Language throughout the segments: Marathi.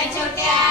Hecho que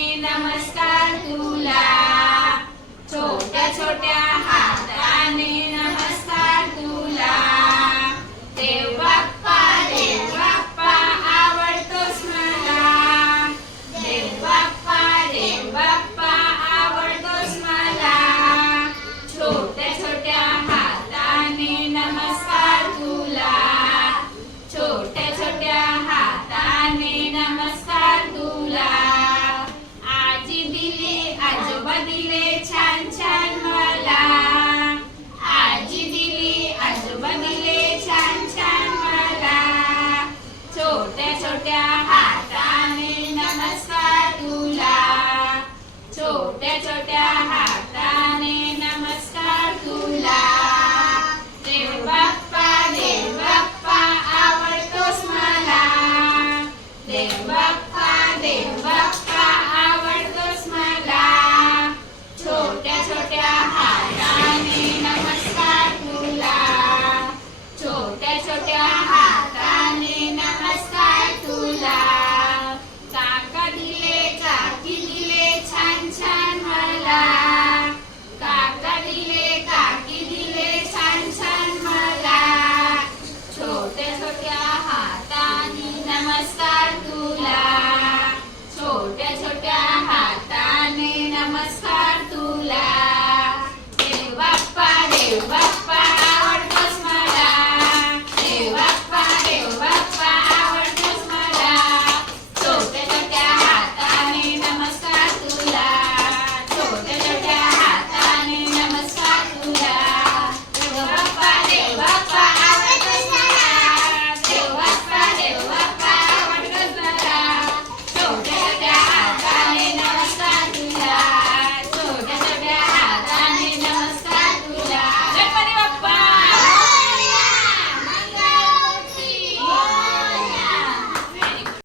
नमस्कार तुला. छोट्या छोट्या I need Adilecha.